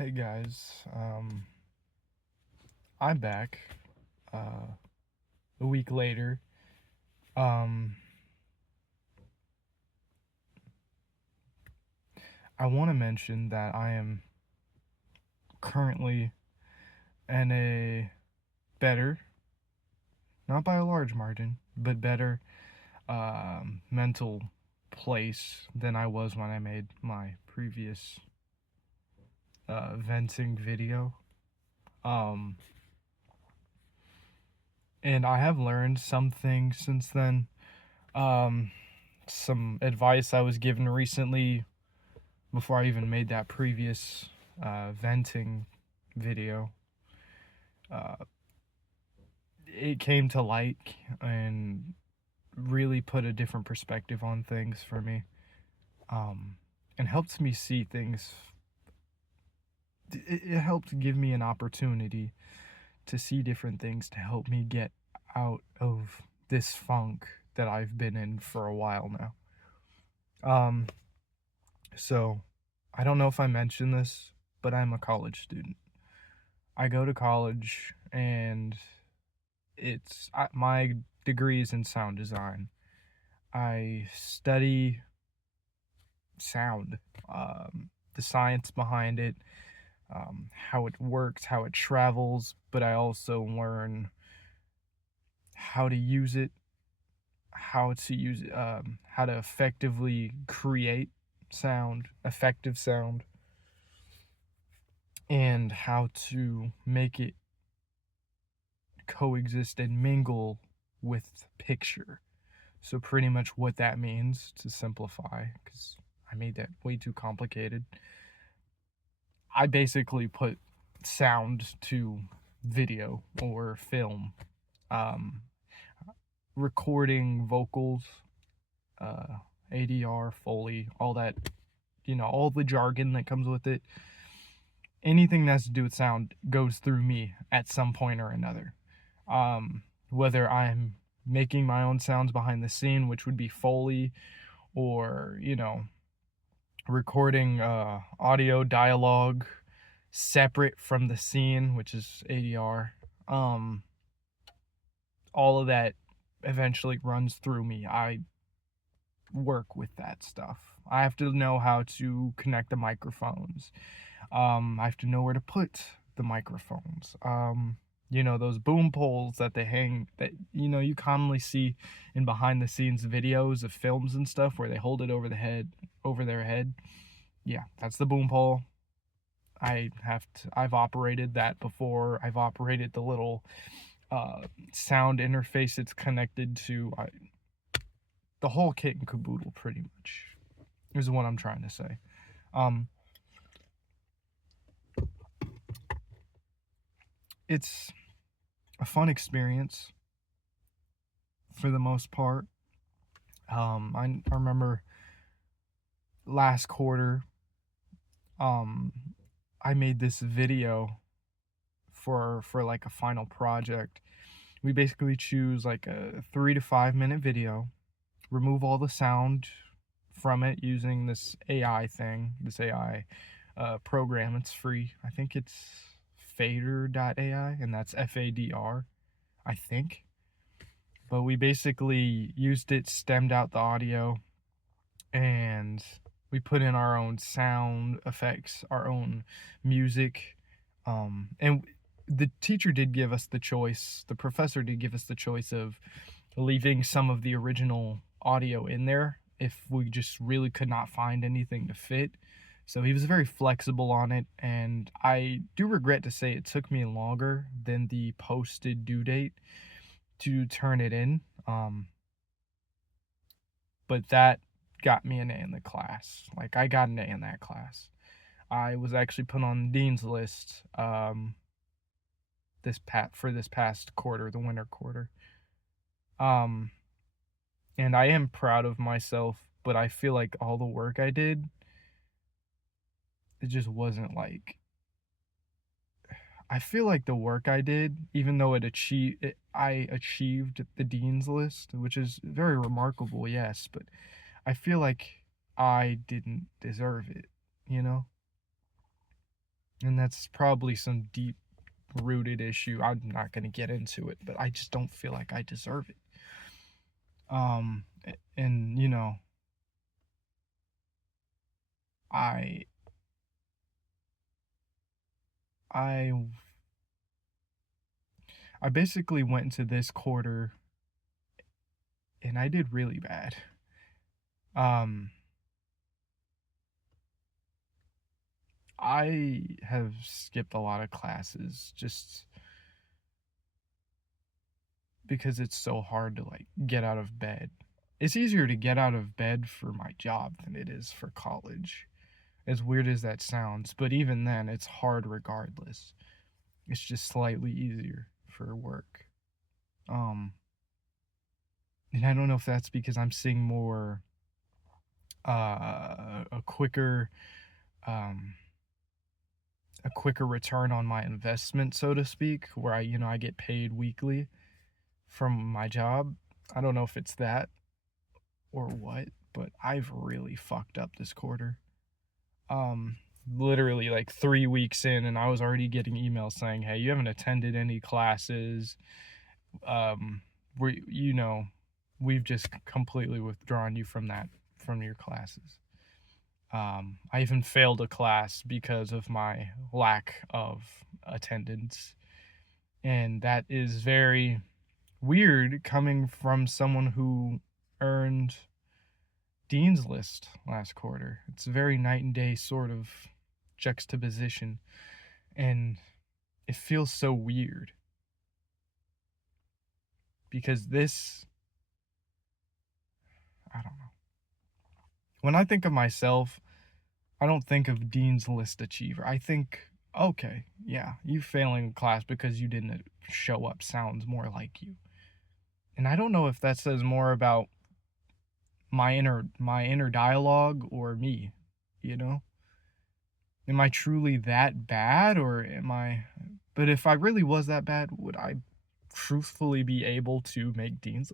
Hey guys, I'm back uh, a week later. Um, I want to mention that I am currently in a better, not by a large margin, but better mental place than I was when I made my previous venting video. Um, and I have learned some things since then. Um, some advice I was given recently before I even made that previous venting video, uh, it came to light and really put a different perspective on things for me, um, and helped me see things. It helped give me an opportunity to see different things to help me get out of this funk that I've been in for a while now. So I don't know if I mentioned this, but I'm a college student. I go to college and my degree is in sound design. I study sound, the science behind it, how it works, how it travels, but I also learn how to use it, how to effectively create sound, effective sound, and how to make it coexist and mingle with picture. So pretty much what that means, to simplify, because I made that way too complicated, I basically put sound to video or film, um, recording vocals, uh, ADR, Foley, all that, all the jargon that comes with it. Anything that's to do with sound goes through me at some point or another. Whether I'm making my own sounds behind the scene, which would be Foley, or, recording audio dialogue separate from the scene, which is ADR. All of that eventually runs through me. I work with that stuff. I have to know how to connect the microphones. I have to know where to put the microphones. Those boom poles that they hang, that you commonly see in behind the scenes videos of films and stuff where they hold it over their head. Yeah, that's the boom pole. I've operated that before. I've operated the little sound interface it's connected to. The whole kit and caboodle, pretty much, is what I'm trying to say. Um, it's a fun experience for the most part. I remember last quarter, um, I made this video for like a final project. We basically choose like a 3 to 5 minute video, remove all the sound from it using this AI thing, this AI program. It's free. I think it's fader.ai, and that's FADR, I think. But we basically used it, stemmed out the audio, and we put in our own sound effects, our own music. And the teacher did give us the choice, the professor did give us the choice of leaving some of the original audio in there if we just really could not find anything to fit. So he was very flexible on it, and I do regret to say it took me longer than the posted due date to turn it in. But that got me an A in the class. Like, I got an A in that class. I was actually put on the dean's list for this past quarter, the winter quarter. Um, and I am proud of myself, but I feel like all the work I did, it just wasn't like. I feel like the work I did, even though I achieved the dean's list, which is very remarkable, yes, but I feel like I didn't deserve it, you know? And that's probably some deep rooted issue. I'm not going to get into it, but I just don't feel like I deserve it. And I I I basically went into this quarter and I did really bad. Um I have skipped a lot of classes just because it's so hard to like get out of bed. It's easier to get out of bed for my job than it is for college. As weird as that sounds, but even then it's hard regardless. It's just slightly easier for work. Um and I don't know if that's because I'm seeing more a um quicker return on my investment, so to speak, where I get paid weekly from my job. I don't know if it's that or what, but I've really fucked up this quarter. Um, Literally like 3 weeks in, and I was already getting emails saying, "Hey, you haven't attended any classes. Um, we, we've just completely withdrawn you from your classes." I even failed a class because of my lack of attendance, and that is very weird coming from someone who earned Dean's List last quarter. It's a very night and day sort of juxtaposition, and it feels so weird because I don't know. When I think of myself, I don't think of Dean's List achiever. I think, okay, yeah, you failing a class because you didn't show up sounds more like you. And I don't know if that says more about my inner dialogue or me, you know? Am I truly that bad or am I but if I really was that bad, would I truthfully be able to make Dean's?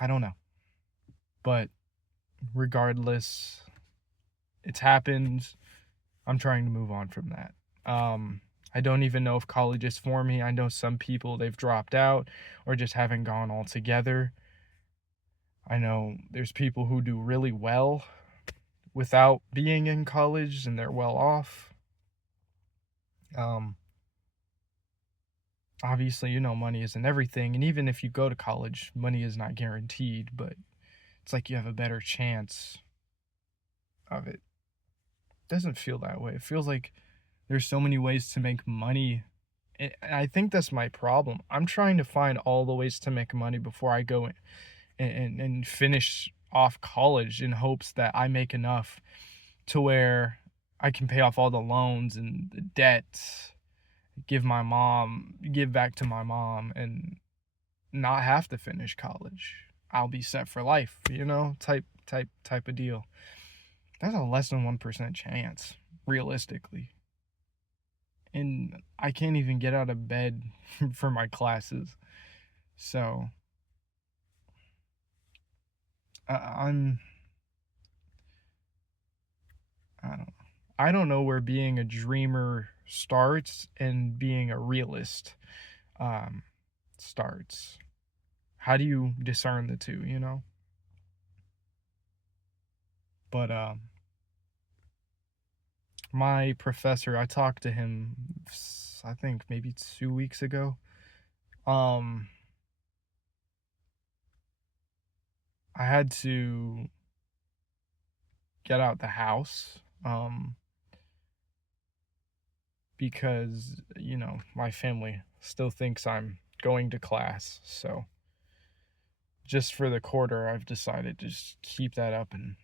I don't know. But regardless, it's happened. I'm trying to move on from that. I don't even know if college is for me. I know some people they've dropped out or just haven't gone altogether. I know there's people who do really well without being in college and they're well off. Um, Obviously, money isn't everything. And even if you go to college, money is not guaranteed, but it's like you have a better chance of it. It doesn't feel that way. It feels like there's so many ways to make money. And I think that's my problem. I'm trying to find all the ways to make money before I go and finish off college in hopes that I make enough to where I can pay off all the loans and the debts, give back to my mom, and not have to finish college. I'll be set for life, type of deal. That's a less than 1% chance, realistically. And I can't even get out of bed for my classes. So I'm I don't know. I don't know where being a dreamer starts and being a realist um starts. How do you discern the two? But my professor, I talked to him I think maybe 2 weeks ago. Um I had to get out the house because my family still thinks I'm going to class. So just for the quarter, I've decided to just keep that up and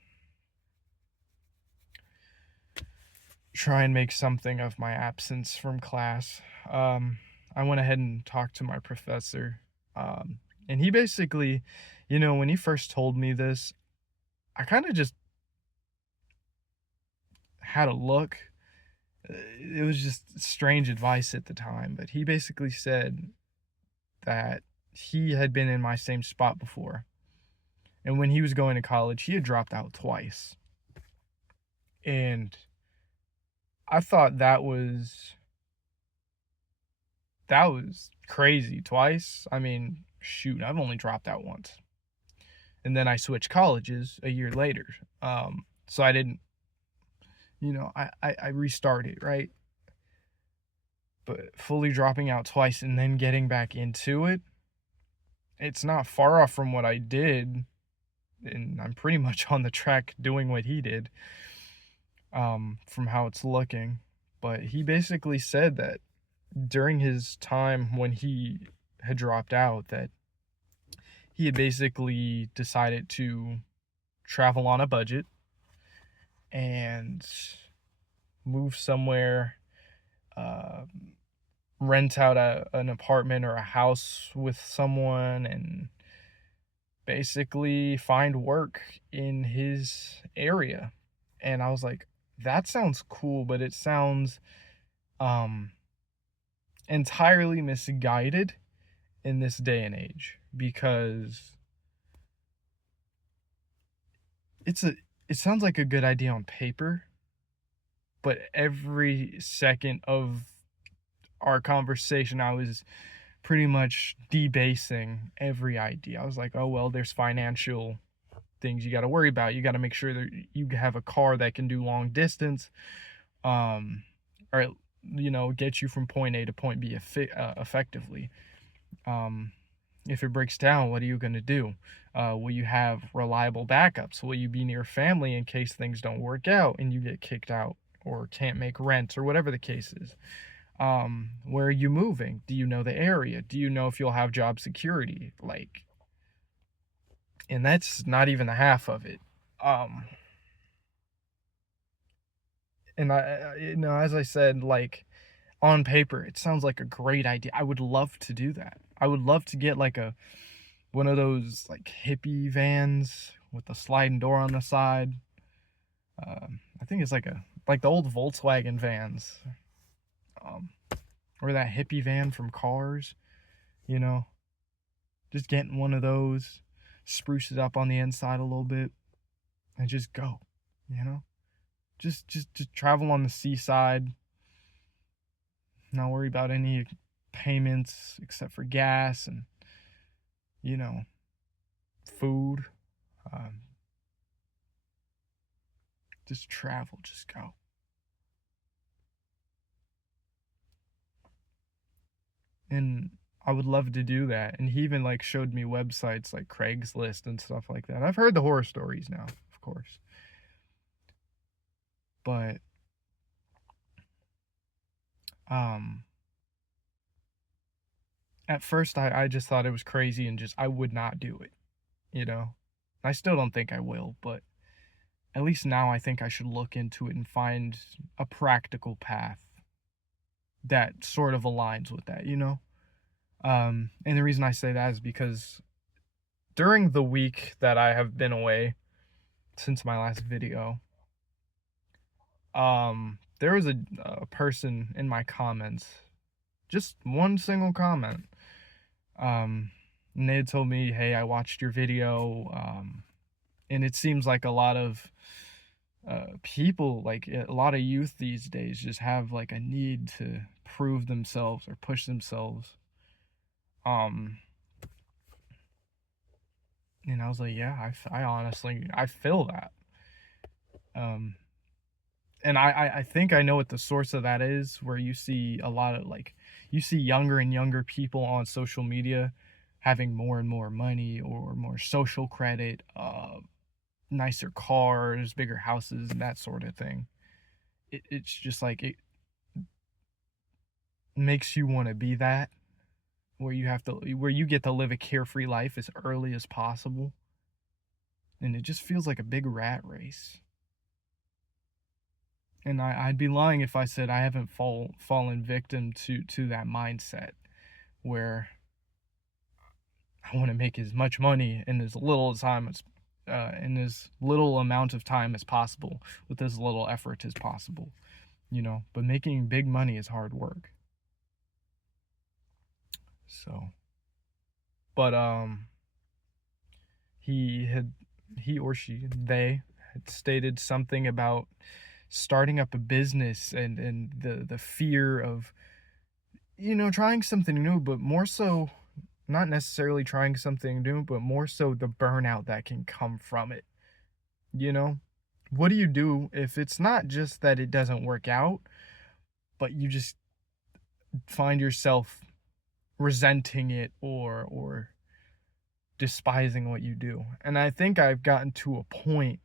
try and make something of my absence from class. I went ahead and talked to my professor, and he basically, when he first told me this, I kind of just had a look. It was just strange advice at the time, but he basically said that he had been in my same spot before. And when he was going to college, he had dropped out twice. And I thought that was crazy. Twice? I mean, shoot, I've only dropped out once. And then I switched colleges a year later. So I didn't, I restarted, right? But fully dropping out twice and then getting back into it, it's not far off from what I did, and I'm pretty much on the track doing what he did, from how it's looking. But he basically said that during his time when he had dropped out, that he had basically decided to travel on a budget and move somewhere, uh, rent out an apartment or a house with someone, and basically find work in his area. And I was like, that sounds cool, but it sounds um entirely misguided in this day and age, because it's a it sounds like a good idea on paper, but every second of our conversation I was pretty much debasing every idea. I was like, oh well, there's financial things you got to worry about. You got to make sure that you have a car that can do long distance, um, or get you from point A to point B effectively. Um, if it breaks down, what are you going to do? Will you have reliable backups? Will you be near family in case things don't work out and you get kicked out or can't make rent or whatever the case is? Where are you moving? Do you know the area? Do you know if you'll have job security? Like, and that's not even the half of it. Um, and as I said, like, on paper, it sounds like a great idea. I would love to do that. I would love to get like a one of those like hippie vans with a sliding door on the side. I think it's like the old Volkswagen vans, um, or that hippie van from Cars. You know, just getting one of those, spruce it up on the inside a little bit, and just go. You know, just travel on the seaside. Not worry about any payments except for gas and you know food. Um, just travel, just go. And I would love to do that. And he even like showed me websites like Craigslist and stuff like that. I've heard the horror stories now, of course. But um at first I just thought it was crazy and just I would not do it, you know. I still don't think I will, but at least now I think I should look into it and find a practical path that sort of aligns with that, you know? And the reason I say that is because during the week that I have been away since my last video, there was a person in my comments, just one single comment, um, and they had told me, "Hey, I watched your video," and it seems like a lot of people, like a lot of youth these days, just have like a need to prove themselves or push themselves. Um, and I was like, yeah, I honestly I feel that. Um, and I think I know what the source of that is, where you see a lot of like you see younger and younger people on social media having more and more money or more social credit, nicer cars, bigger houses, and that sort of thing. It's just like it makes you want to be that, where you get to live a carefree life as early as possible, and it just feels like a big rat race. And I'd be lying if I said I haven't fallen victim to that mindset, where I want to make as much money in as little time as in as little amount of time as possible with as little effort as possible, you know. But making big money is hard work. So, but he had he or she they had stated something about starting up a business and the fear of, trying something new, but more so not necessarily trying something new, but more so the burnout that can come from it, you know? What do you do if it's not just that it doesn't work out, but you just find yourself resenting it or despising what you do? And I think I've gotten to a point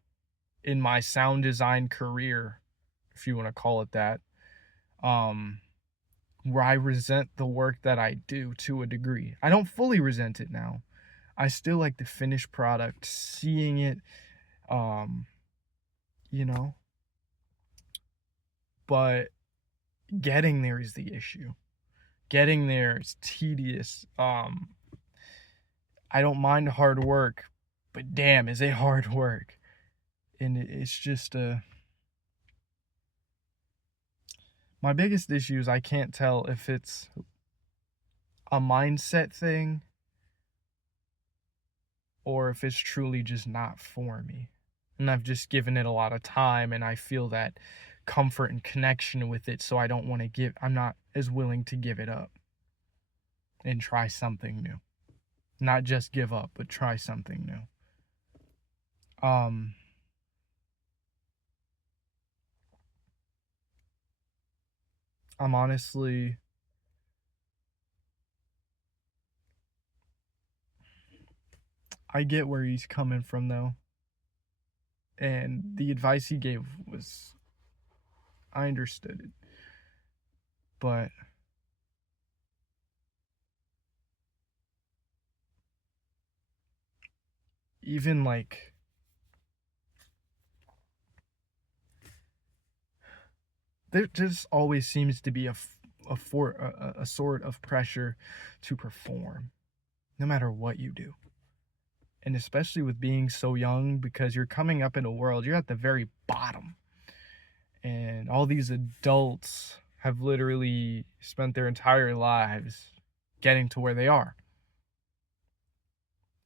in my sound design career, if you want to call it that, um, where I resent the work that I do to a degree. I don't fully resent it now. I still like the finished product, seeing it, um, you know, but getting there is the issue. Getting there is tedious. I don't mind hard work, but damn, is it hard work. And it's just my biggest issue is I can't tell if it's a mindset thing or if it's truly just not for me. And I've just given it a lot of time and I feel that comfort and connection with it, so I'm not as willing to give it up and try something new. Not just give up, but try something new. I'm honestly, I get where he's coming from though. And the advice he gave was, I understood it. But even like, there just always seems to be a sort of pressure to perform, no matter what you do. And especially with being so young, because you're coming up in a world, you're at the very bottom. And all these adults have literally spent their entire lives getting to where they are.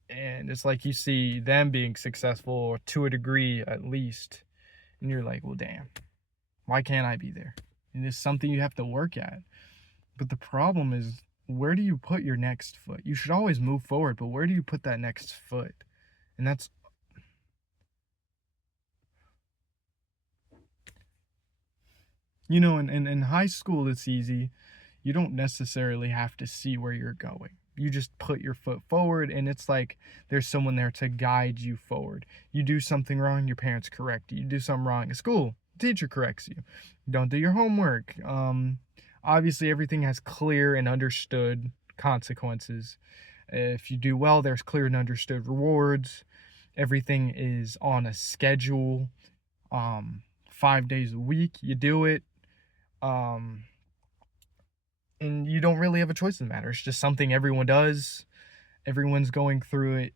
And it's like you see them being successful to a degree at least. And you're like, well, damn, why can't I be there? And it's something you have to work at. But the problem is, where do you put your next foot? You should always move forward, but where do you put that next foot? And that's, in high school, it's easy. You don't necessarily have to see where you're going. You just put your foot forward, and it's like there's someone there to guide you forward. You do something wrong, your parents correct you. You do something wrong at school, teacher corrects you. Don't do your homework. Obviously, everything has clear and understood consequences. If you do well, there's clear and understood rewards. Everything is on a schedule. 5 days a week, you do it. Um, and you don't really have a choice in the matter. It's just something everyone does. Everyone's going through it.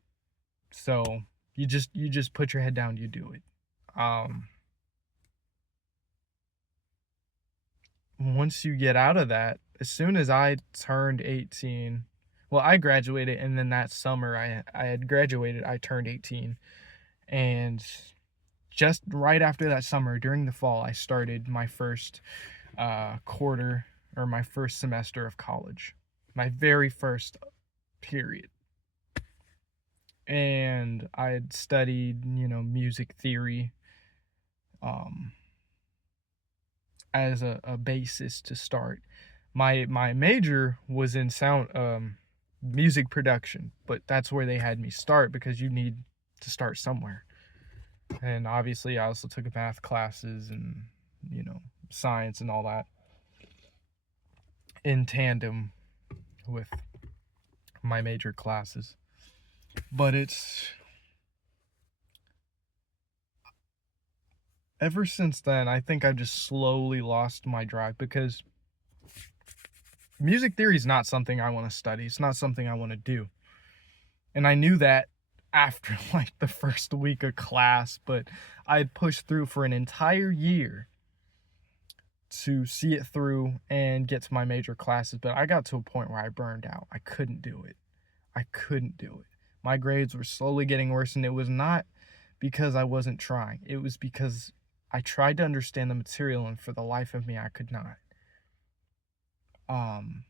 So you just put your head down, you do it. Um, Once you get out of that, as soon as I turned 18, well, I graduated, and then that summer I had graduated, I turned 18. And just right after that summer, during the fall, I started my first quarter, or my first semester of college, my very first period. And I had studied, music theory, um, as a basis to start. My major was in sound, music production, but that's where they had me start because you need to start somewhere. And obviously, I also took math classes and science and all that in tandem with my major classes. But it's ever since then, I think I've just slowly lost my drive because music theory is not something I want to study. It's not something I want to do. And I knew that after like the first week of class, but I had pushed through for an entire year to see it through and get to my major classes. But I got to a point where I burned out. I couldn't do it. I couldn't do it. My grades were slowly getting worse, and it was not because I wasn't trying. It was because I tried to understand the material, and for the life of me, I could not. Um,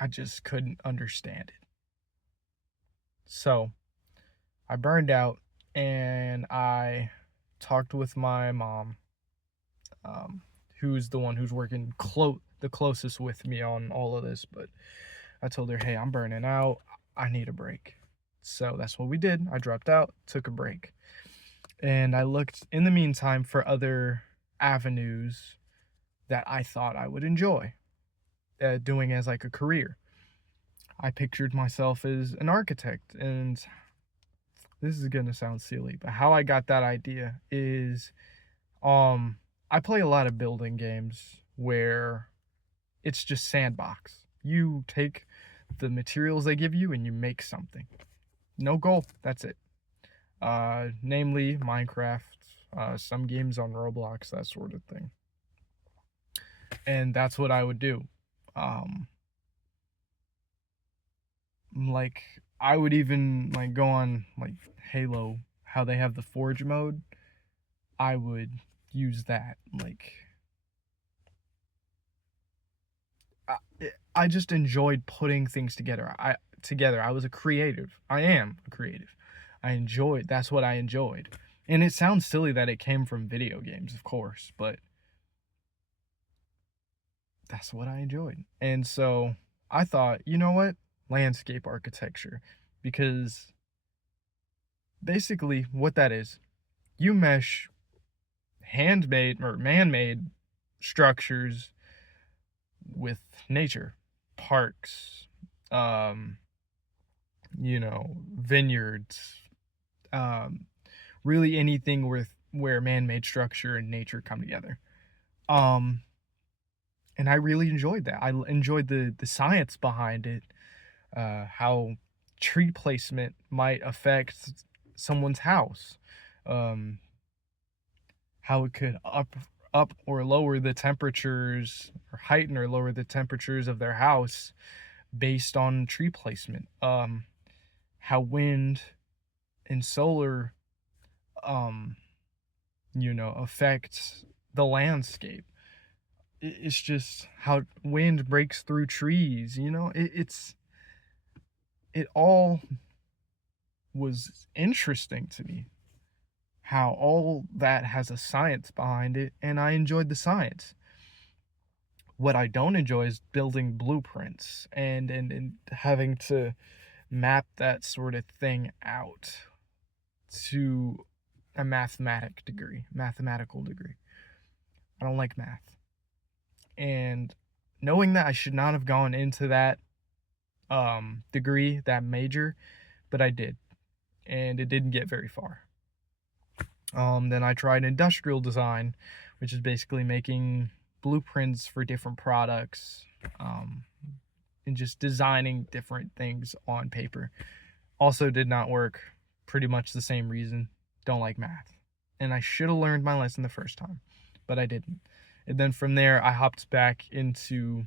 I just couldn't understand it. So I burned out, and I talked with my mom, um, who's the one who's working the closest with me on all of this. But I told her, hey, I'm burning out. I need a break. So that's what we did. I dropped out, took a break. And I looked in the meantime for other avenues that I thought I would enjoy doing as like a career. I pictured myself as an architect, and this is gonna sound silly, but how I got that idea is um I play a lot of building games where it's just sandbox. You take the materials they give you and you make something. No goal, that's it. Namely Minecraft, some games on Roblox, that sort of thing. And that's what I would do. Um like I would even like go on like Halo, how they have the forge mode. I would use that. Like I, I just enjoyed putting things together. I was a creative. I am a creative. That's what I enjoyed. And it sounds silly that it came from video games, of course, but that's what I enjoyed. And so I thought, you know what? Landscape architecture. Because basically what that is, you mesh handmade or man-made structures with nature, parks, um, vineyards, um, really anything where man-made structure and nature come together. Um, and I really enjoyed that. I enjoyed the science behind it, how tree placement might affect someone's house, um, how it could up or lower the temperatures or heighten or lower the temperatures of their house based on tree placement. How wind and solar um affect the landscape. It's just how wind breaks through trees. It all was interesting to me, how all that has a science behind it, and I enjoyed the science. What I don't enjoy is building blueprints and having to map that sort of thing out to a mathematical degree. I don't like math. And knowing that I should not have gone into that degree, that major, but I did. And it didn't get very far. Then I tried industrial design, which is basically making blueprints for different products, and just designing different things on paper. Also did not work. Pretty much the same reason. Don't like math. And I should have learned my lesson the first time, but I didn't. And then from there, I hopped back into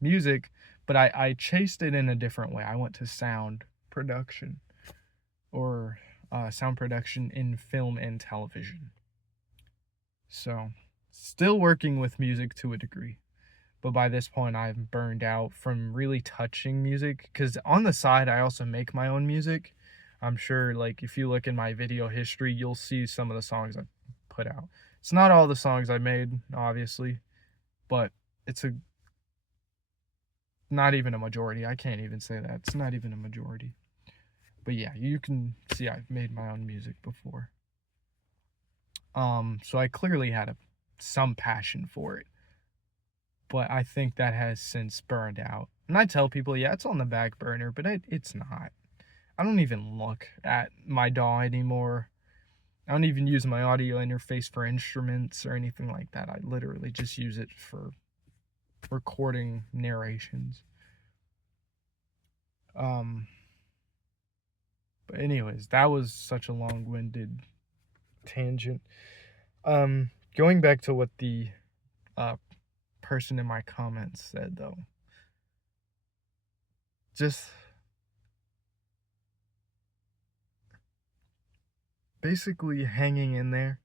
music, but I chased it in a different way. I went to sound production, or sound production in film and television. So, still working with music to a degree. But by this point, I'm burned out from really touching music. Because on the side, I also make my own music. I'm sure, like, if you look in my video history, you'll see some of the songs I put out. It's not all the songs I made, obviously, but it's not even a majority. I can't even say that. It's not even a majority. But yeah, you can see I've made my own music before. So I clearly had some passion for it. But I think that has since burned out. And I tell people, yeah, it's on the back burner, but it's not. I don't even look at my DAW anymore. I don't even use my audio interface for instruments or anything like that. I literally just use it for recording narrations. But anyways, that was such a long-winded tangent. Going back to what the person in my comments said, though, just basically hanging in there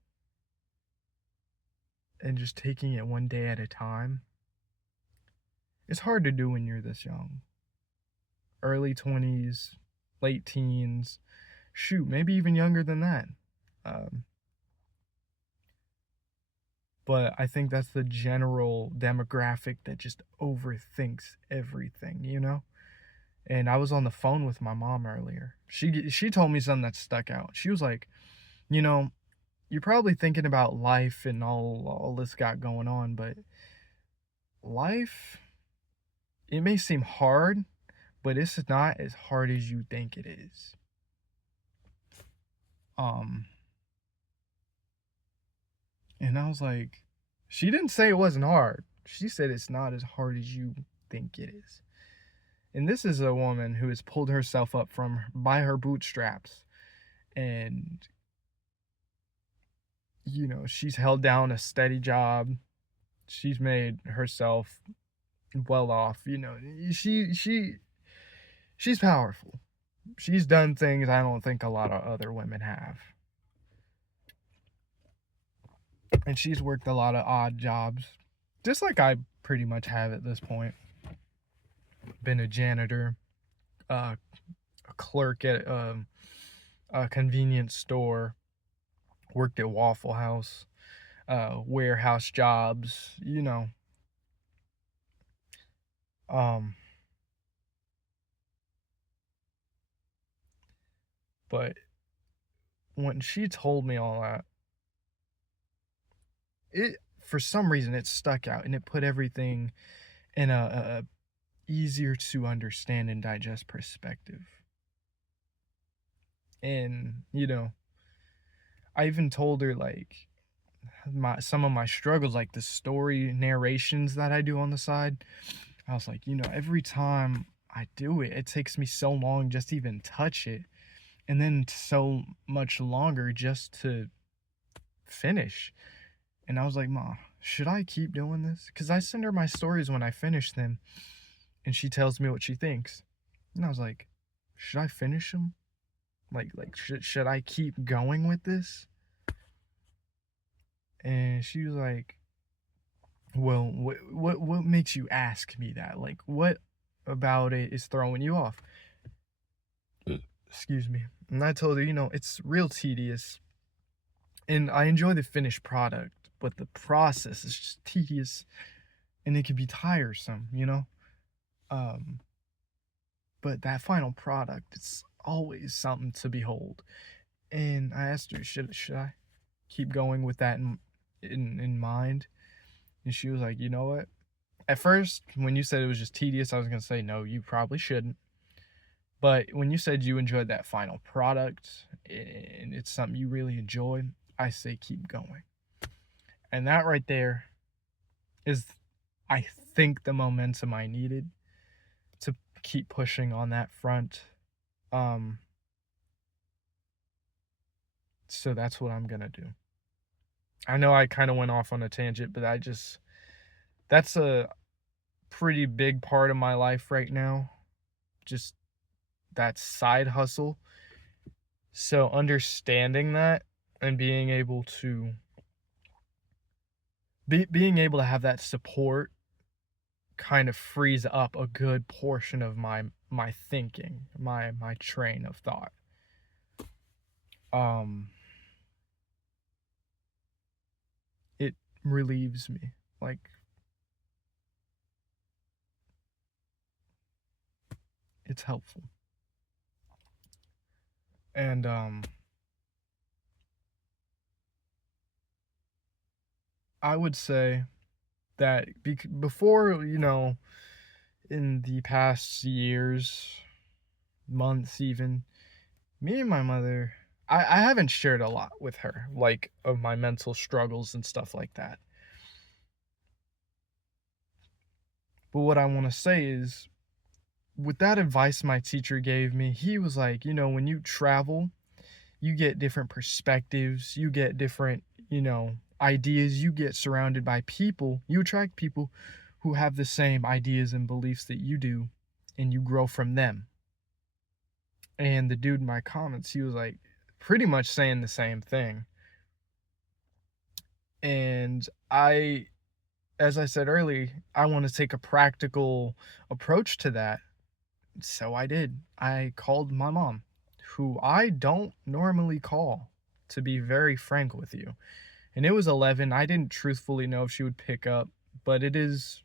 and just taking it one day at a time. It's hard to do when you're this young. Early 20s, late teens, shoot, maybe even younger than that. Um, but I think that's the general demographic that just overthinks everything, you know? And I was on the phone with my mom earlier. She told me something that stuck out. She was like, "You know, you're probably thinking about life and all this got going on, but life, it may seem hard, but it's not as hard as you think it is." Um, and I was like, she didn't say it wasn't hard. She said it's not as hard as you think it is. And this is a woman who has pulled herself up from by her bootstraps, and she's held down a steady job. She's made herself well off. She's powerful. She's done things I don't think a lot of other women have. And she's worked a lot of odd jobs, just like I pretty much have at this point. Been a janitor, a clerk at a convenience store, worked at Waffle House, warehouse jobs, Um, but when she told me all that, it for some reason it stuck out and it put everything in a easier to understand and digest perspective. And I even told her like some of my struggles, like the story narrations that I do on the side. I was like, every time I do it, it takes me so long just to even touch it, and then so much longer just to finish. And I was like, "Ma, should I keep doing this?" Because I send her my stories when I finish them, and she tells me what she thinks. And I was like, "Should I finish them? Like should I keep going with this?" And she was like, "Well, what makes you ask me that? Like, what about it is throwing you off?" Excuse me. And I told her, it's real tedious, and I enjoy the finished product, but the process is just tedious, and it can be tiresome. Um, but that final product, it's always something to behold. And I asked her, should I keep going with that in mind? And she was like, "You know what? At first, when you said it was just tedious, I was gonna say no, you probably shouldn't. But when you said you enjoyed that final product and it's something you really enjoy, I say keep going." And that right there is, I think, the momentum I needed to keep pushing on that front. Um, so that's what I'm gonna do. I know I kind of went off on a tangent, but that's a pretty big part of my life right now. Just that side hustle. So understanding that and being able to have that support kind of frees up a good portion of my thinking, my train of thought. Um it relieves me. Like, it's helpful. And I would say that before, in the past years, months even, me and my mother, I haven't shared a lot with her, like of my mental struggles and stuff like that. But what I want to say is, with that advice my teacher gave me, he was like, when you travel, you get different perspectives, you get different, ideas, you get surrounded by people, you attract people who have the same ideas and beliefs that you do, and you grow from them. And the dude in my comments, he was like, pretty much saying the same thing. And as I said earlier, I want to take a practical approach to that. So I did. I called my mom, who I don't normally call, to be very frank with you. And it was 11. I didn't truthfully know if she would pick up, but it is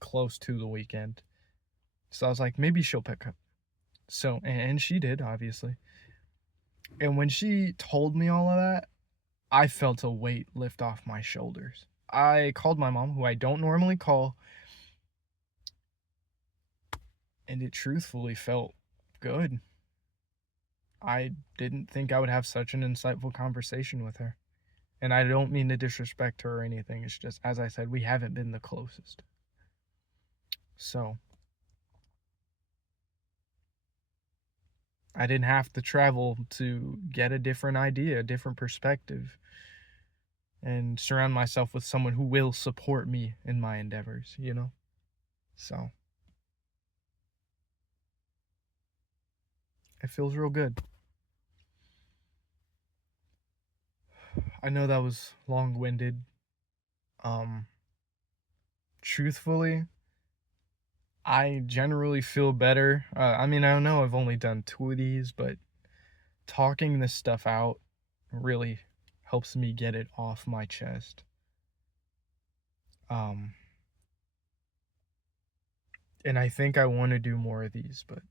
close to the weekend. So I was like, maybe she'll pick up. So, and she did, obviously. And when she told me all of that, I felt a weight lift off my shoulders. I called my mom, who I don't normally call, and it truthfully felt good. I didn't think I would have such an insightful conversation with her. And I don't mean to disrespect her or anything. It's just, as I said, we haven't been the closest. So, I didn't have to travel to get a different idea, a different perspective, and surround myself with someone who will support me in my endeavors, you know? So, it feels real good. I know that was long-winded. Truthfully, I generally feel better. I mean, I know I've only done 2 of these, but talking this stuff out really helps me get it off my chest. Um, and I think I want to do more of these, but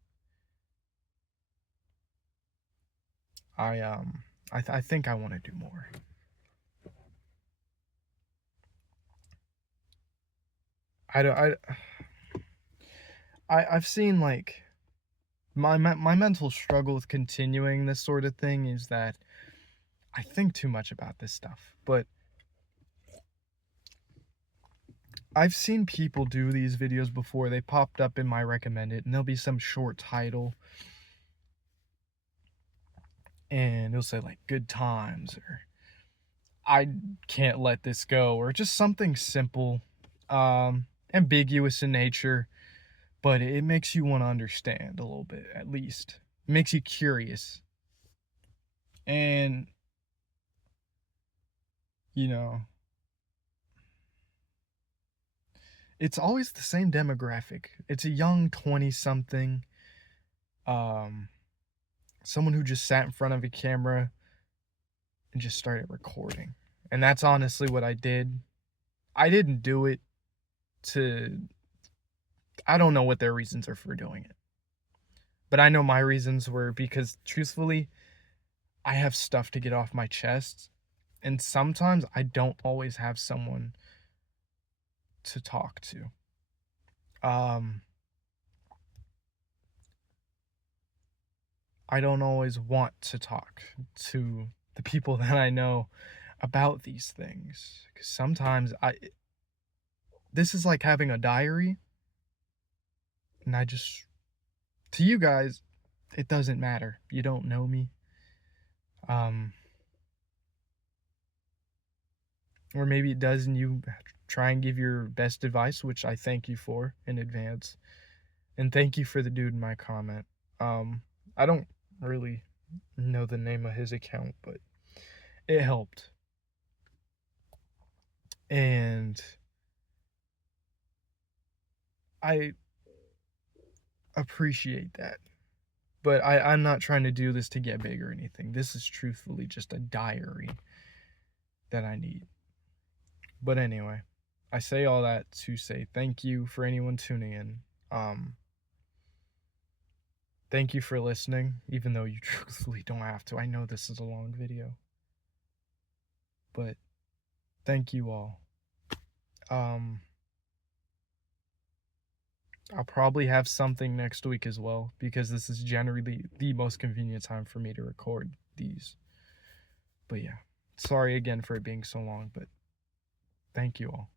I think I want to do more. I don't I've seen like my mental struggle with continuing this sort of thing is that I think too much about this stuff. But I've seen people do these videos before. They popped up in my recommended, and there'll be some short title, and it'll say like "good times" or "I can't let this go" or just something simple, ambiguous in nature, but it makes you want to understand a little bit at least. It makes you curious, and you know, it's always the same demographic. It's a young 20-something, um, someone who just sat in front of a camera and just started recording. And that's honestly what I did. I didn't do it to, I don't know what their reasons are for doing it. But I know my reasons were because, truthfully, I have stuff to get off my chest. And sometimes I don't always have someone to talk to. I don't always want to talk to the people that I know about these things. Because sometimes this is like having a diary. And to you guys, it doesn't matter. You don't know me. Or maybe it does and you try and give your best advice, which I thank you for in advance. And thank you for the dude in my comment. I don't really know the name of his account, but it helped. And I appreciate that. But I'm not trying to do this to get big or anything. This is truthfully just a diary that I need. But anyway, I say all that to say thank you for anyone tuning in. Thank you for listening, even though you truthfully don't have to. I know this is a long video. But thank you all. I'll probably have something next week as well, because this is generally the most convenient time for me to record these. But yeah, sorry again for it being so long, but thank you all.